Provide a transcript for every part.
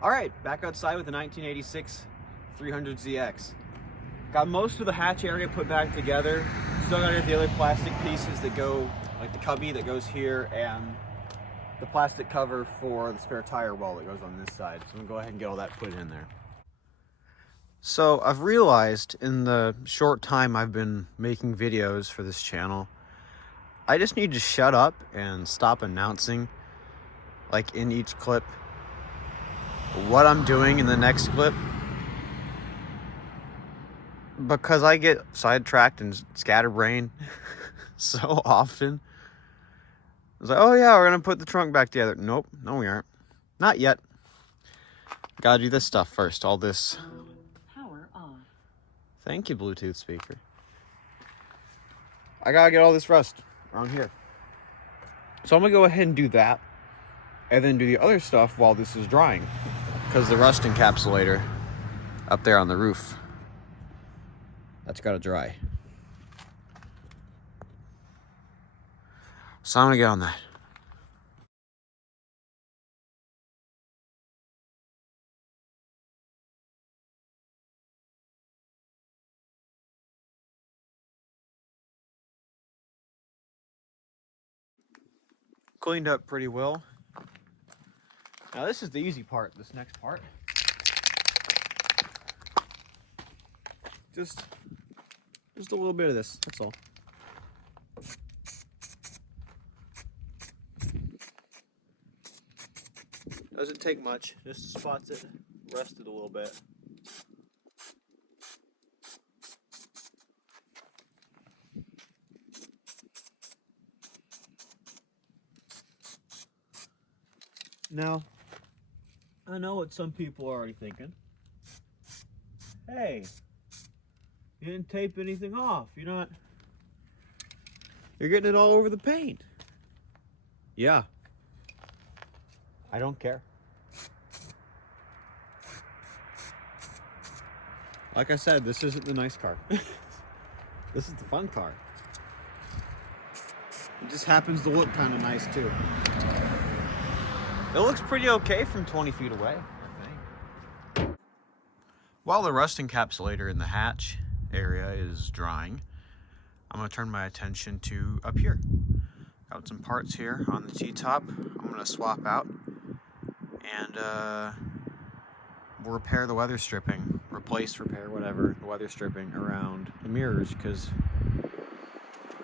All right, back outside with the 1986 300ZX. Got most of the hatch area put back together. Still gotta get the other plastic pieces that go, like the cubby that goes here and the plastic cover for the spare tire wall that goes on this side. So I'm gonna go ahead and get all that put in there. So I've realized in the short time I've been making videos for this channel, I just need to shut up and stop announcing, like in each clip, what I'm doing in the next clip, because I get sidetracked and scatterbrained so often. It's like, oh yeah, we're gonna put the trunk back together. Nope, no we aren't. Not yet. Gotta do this stuff first, all this. Power off. Thank you, Bluetooth speaker. I gotta get all this rust around here. So I'm gonna go ahead and do that, and then do the other stuff while this is drying, because the rust encapsulator up there on the roof, that's gotta dry. So I'm gonna get on that. Cleaned up pretty well. Now this is the easy part, this next part. Just a little bit of this, that's all. Doesn't take much, just spots it rusted a little bit. Now, I know what some people are already thinking. Hey, you didn't tape anything off. You're getting it all over the paint. Yeah. I don't care. Like I said, this isn't the nice car. This is the fun car. It just happens to look kind of nice too. It looks pretty okay from 20 feet away, I think. While the rust encapsulator in the hatch area is drying, I'm going to turn my attention to up here. Got some parts here on the T-top I'm going to swap out, and we'll repair the weather stripping, repair, whatever, the weather stripping around the mirrors, because,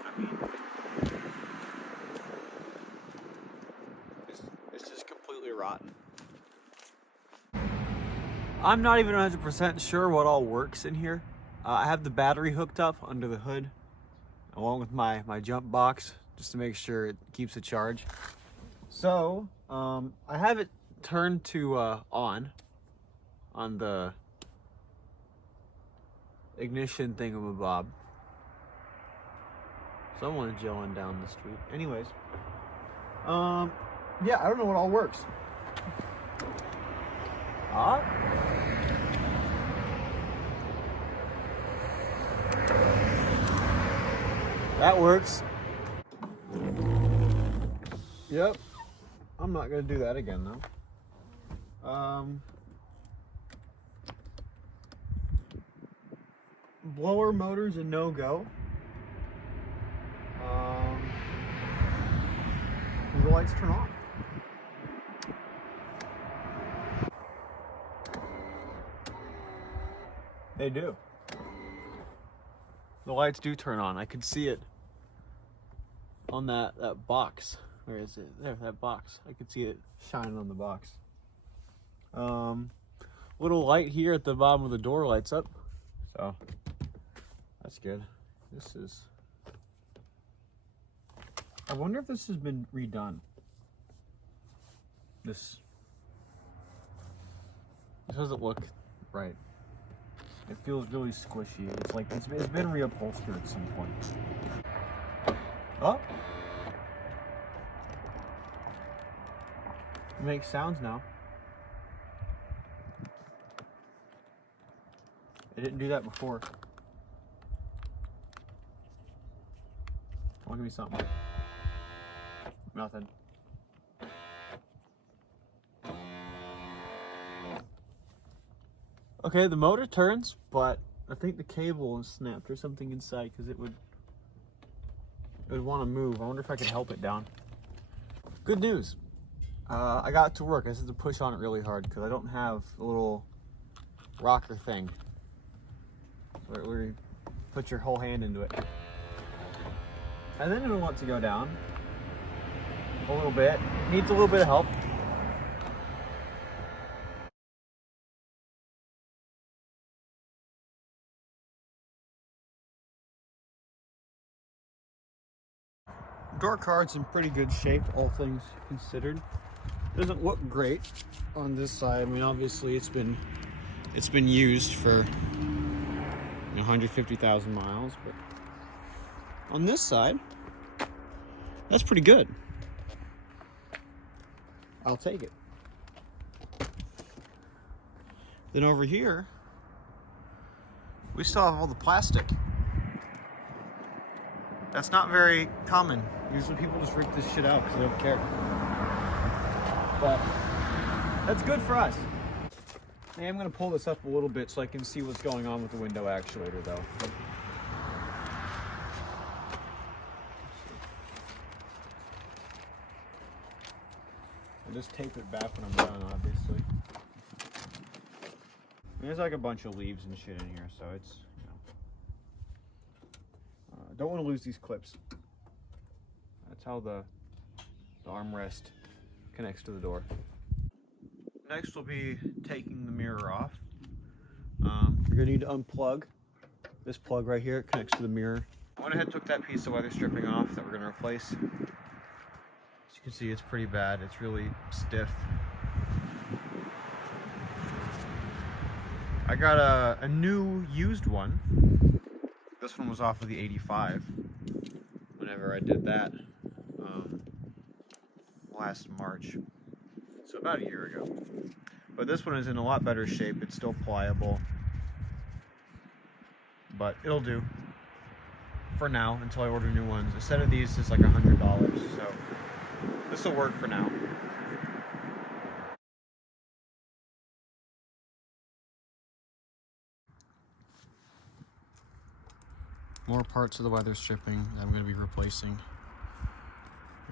I mean, it's just completely rotten. I'm not even 100% sure what all works in here. I have the battery hooked up under the hood, along with my jump box, just to make sure it keeps a charge. So, I have it turned to on the ignition thingamabob. Someone's yelling down the street. Anyways, yeah, I don't know what all works. That works. Yep. I'm not gonna do that again though. Blower motor's a no-go. The lights turn on. They do. The lights do turn on. I could see it on that box. Where is it? There, that box. I could see it shining on the box. Little light here at the bottom of the door lights up. So, that's good. This is... I wonder if this has been redone. This doesn't look right. It feels really squishy. It's like it's been reupholstered at some point. Oh! It makes sounds now. It didn't do that before. Come on, give me something. Nothing. Okay, the motor turns, but I think the cable is snapped or something inside because it would want to move. I wonder if I could help it down. Good news. I got it to work. I just had to push on it really hard because I don't have a little rocker thing where you put your whole hand into it. And then it'll want to go down a little bit. Needs a little bit of help. Door card's in pretty good shape, all things considered. Doesn't look great on this side. I mean, obviously it's been used for 150,000 miles, but on this side, that's pretty good. I'll take it. Then over here, we still have all the plastic. That's not very common. Usually people just rip this shit out because they don't care. But that's good for us. Hey, I'm gonna pull this up a little bit so I can see what's going on with the window actuator though. I'll just tape it back when I'm done, obviously. There's like a bunch of leaves and shit in here, so it's, you know. Don't want to lose these clips. That's how the armrest connects to the door. Next we'll be taking the mirror off. You're gonna need to unplug this plug right here. It connects to the mirror. I went ahead and took that piece of weather stripping off that we're gonna replace. As you can see, it's pretty bad. It's really stiff. I got a new used one. This one was off of the 85 whenever I did that last March, so about a year ago. But this one is in a lot better shape. It's still pliable, but it'll do for now until I order new ones. A set of these is like $100, so this will work for now. More parts of the weather stripping that I'm going to be replacing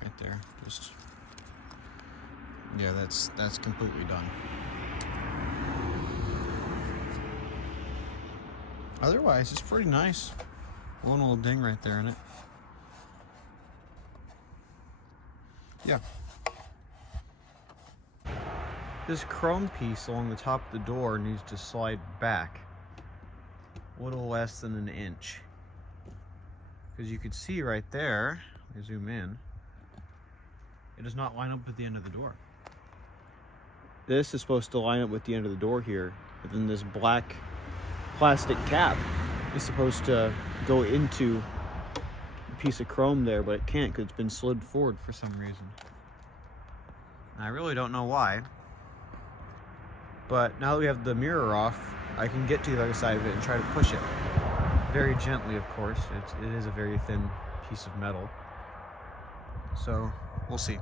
right there. Just, yeah, that's completely done. Otherwise, it's pretty nice. One little ding right there in it. Yeah. This chrome piece along the top of the door needs to slide back a little less than an inch. Because you can see right there, let me zoom in, it does not line up with the end of the door. This is supposed to line up with the end of the door here, but then this black plastic cap is supposed to go into a piece of chrome there, but it can't because it's been slid forward for some reason. And I really don't know why, but now that we have the mirror off, I can get to the other side of it and try to push it. Very gently, of course. It is a very thin piece of metal. So, we'll see.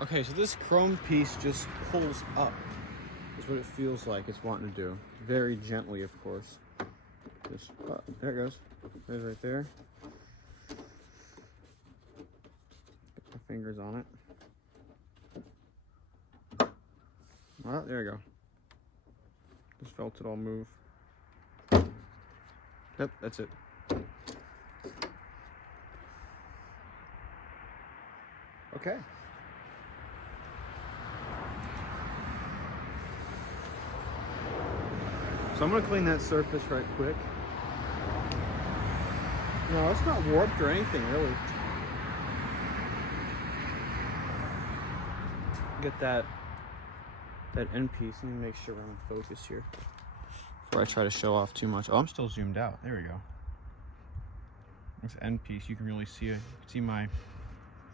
Okay, so this chrome piece just pulls up. Is what it feels like it's wanting to do. Very gently, of course. Just, there it goes. There's right there. Get my fingers on it. Well, there you go. Just felt it all move. Yep, that's it. Okay. So I'm gonna clean that surface right quick. No, it's not warped or anything, really. Get that end piece. Let me make sure we're on focus here before I try to show off too much. Oh, I'm still zoomed out. There we go. This end piece, you can really see it. You can see my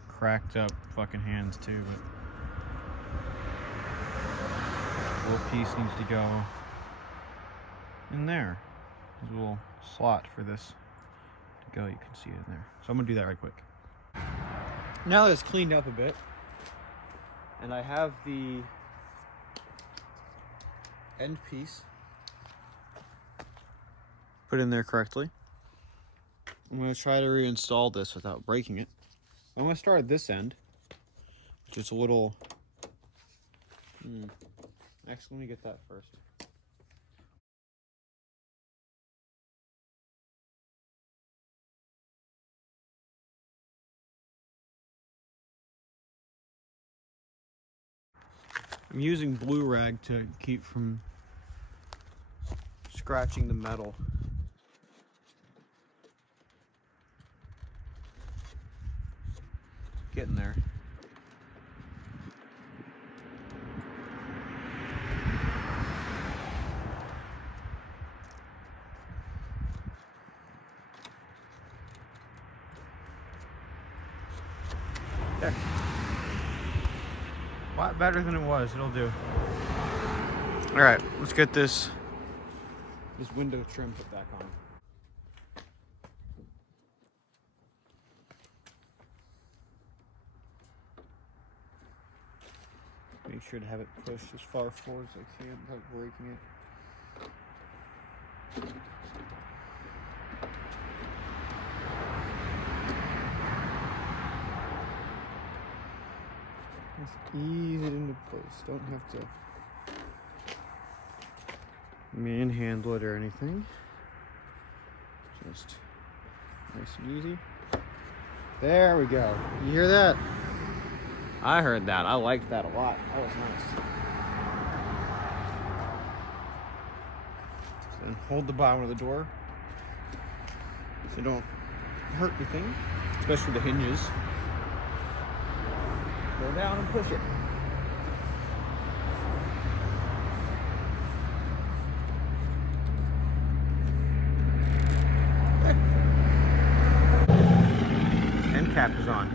cracked up fucking hands too, but the little piece needs to go in there. There's a little slot for this to go. You can see it in there. So I'm gonna do that right quick. Now that it's cleaned up a bit, and I have the end piece put in there correctly. I'm going to try to reinstall this without breaking it. I'm going to start at this end, which is a little... Actually, let me get that first. I'm using blue rag to keep from scratching the metal. Getting there. There. A lot better than it was. It'll do. All right, let's get this window trim put back on. Make sure to have it pushed as far forward as I can without breaking it. Just ease it into place. Don't have to manhandle it or anything. Just nice and easy. There we go. You hear that? I heard that. I liked that a lot. That was nice. So then hold the bottom of the door so you don't hurt anything, especially the hinges. Go down and push it. End cap is on.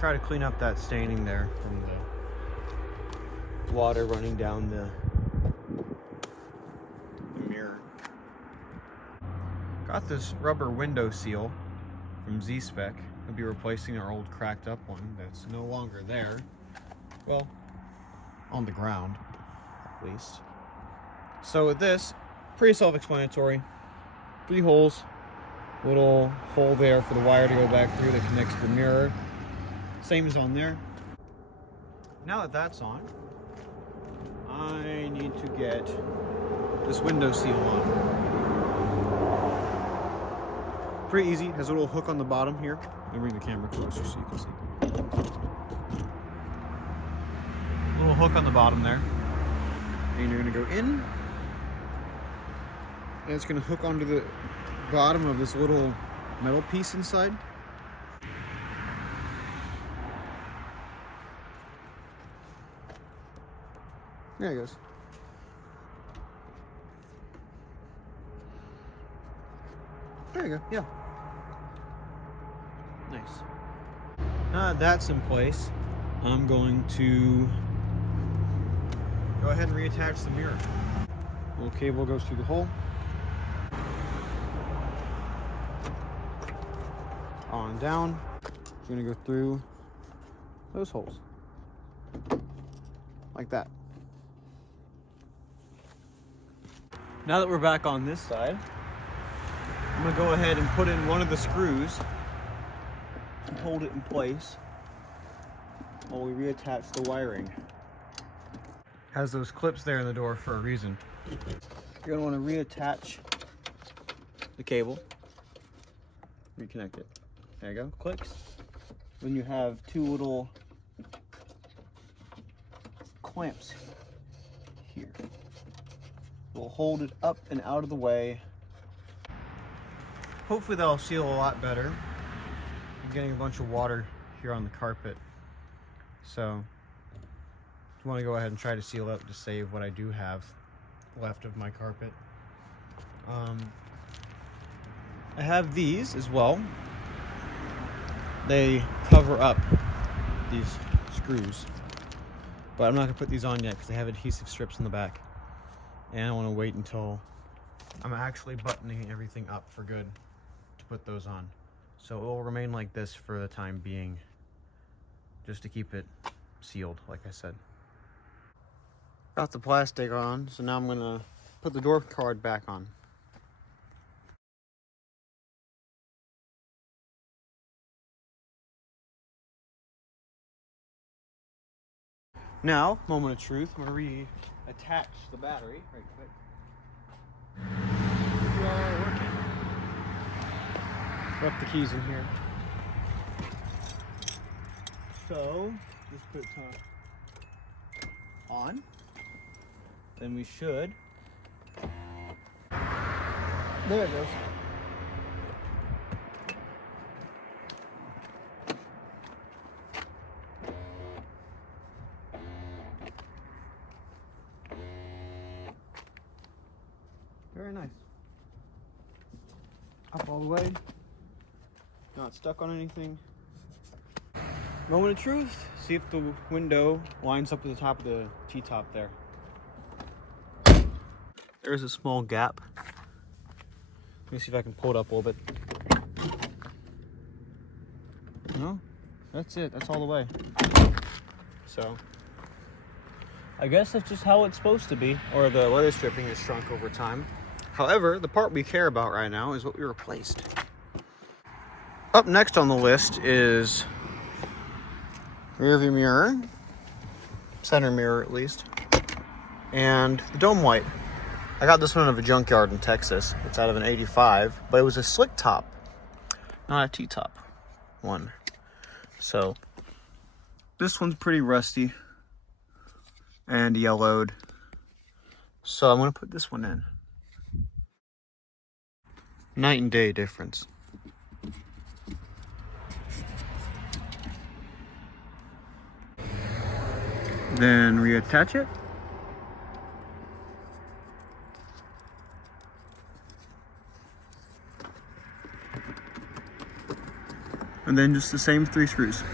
Try to clean up that staining there from the water running down the mirror. Got this rubber window seal from Z-Spec. I'll be replacing our old cracked up one that's no longer there. Well, on the ground, at least. So with this, pretty self-explanatory. 3 holes, little hole there for the wire to go back through that connects to the mirror. Same as on there. Now that that's on, I need to get this window seal on. Pretty easy. Has a little hook on the bottom here. Let me bring the camera closer so you can see. Little hook on the bottom there. And you're going to go in. And it's going to hook onto the bottom of this little metal piece inside. There it goes. There you go, yeah. Nice. Now that that's in place, I'm going to go ahead and reattach the mirror. Little cable goes through the hole. On down. It's gonna go through those holes. Like that. Now that we're back on this side, I'm gonna go ahead and put in one of the screws and hold it in place while we reattach the wiring. Has those clips there in the door for a reason. You're gonna wanna reattach the cable, reconnect it. There you go, clicks. Then you have 2 little clamps here. We'll hold it up and out of the way. Hopefully that'll seal a lot better. I'm getting a bunch of water here on the carpet. So I want to go ahead and try to seal up to save what I do have left of my carpet. I have these as well. They cover up these screws. But I'm not going to put these on yet because they have adhesive strips in the back. And I want to wait until I'm actually buttoning everything up for good to put those on. So it will remain like this for the time being, just to keep it sealed, like I said. Got the plastic on, so now I'm gonna put the door card back on. Now, moment of truth, I'm gonna reattach the battery right quick. We are working. Left the keys in here. So, just put it on. Then we should. There it goes. Very nice. Up all the way. Not stuck on anything. Moment of truth. See if the window lines up to the top of the T-top there. There's a small gap. Let me see if I can pull it up a little bit. No, that's it. That's all the way. So, I guess that's just how it's supposed to be. Or the leather stripping has shrunk over time. However, the part we care about right now is what we replaced. Up next on the list is rear view mirror, center mirror at least, and the dome light. I got this one out of a junkyard in Texas. It's out of an 85, but it was a slick top, not a T-top one. So this one's pretty rusty and yellowed. So I'm gonna put this one in. Night and day difference. Then reattach it. And then just the same 3 screws.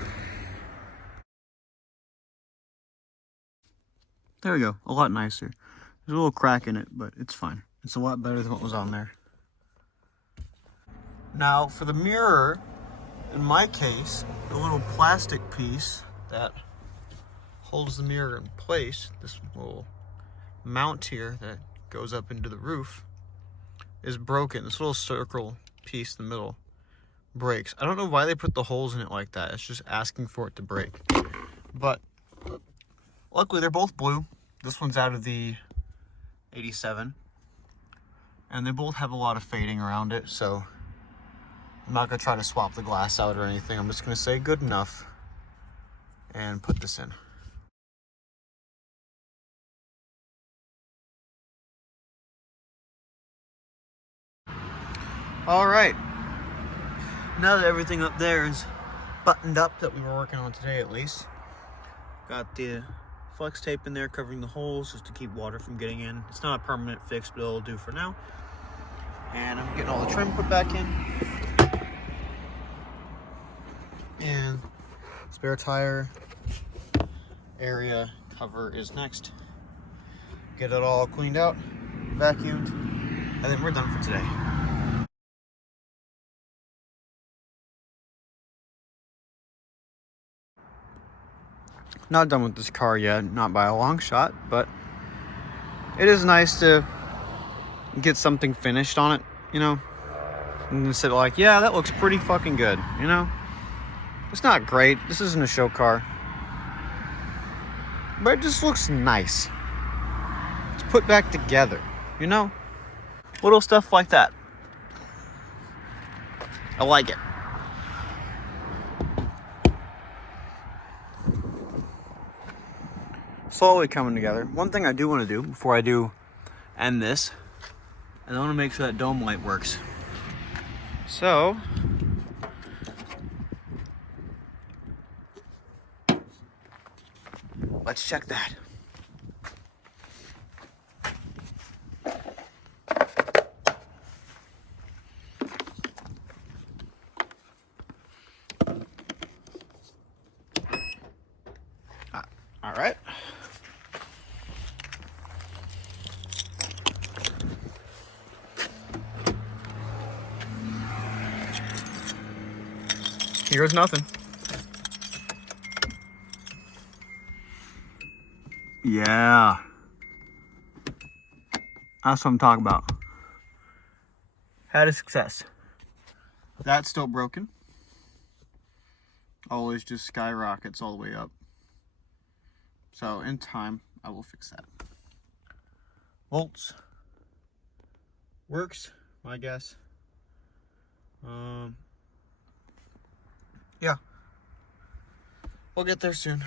There we go, a lot nicer. There's a little crack in it, but it's fine. It's a lot better than what was on there. Now for the mirror, in my case, the little plastic piece that holds the mirror in place, this little mount here that goes up into the roof, is broken. This little circle piece in the middle breaks. I don't know why they put the holes in it like that. It's just asking for it to break. But luckily they're both blue. This one's out of the 87. And they both have a lot of fading around it, so I'm not gonna try to swap the glass out or anything. I'm just gonna say good enough and put this in. All right, now that everything up there is buttoned up that we were working on today at least, got the flex tape in there covering the holes just to keep water from getting in. It's not a permanent fix, but it'll do for now. And I'm getting all the trim put back in. And spare tire area cover is next. Get it all cleaned out, vacuumed, and then we're done for today. Not done with this car yet, not by a long shot, but it is nice to get something finished on it, you know? And instead of like, yeah, that looks pretty fucking good, you know? It's not great. This isn't a show car. But it just looks nice. It's put back together, you know? Little stuff like that. I like it. Slowly coming together. One thing I do want to do before I do end this, I want to make sure that dome light works. So, let's check that. All right. Here goes nothing. Yeah. That's what I'm talking about. Had a success. That's still broken. Always just skyrockets all the way up. So in time, I will fix that. Volts. Works, I guess. Yeah. We'll get there soon.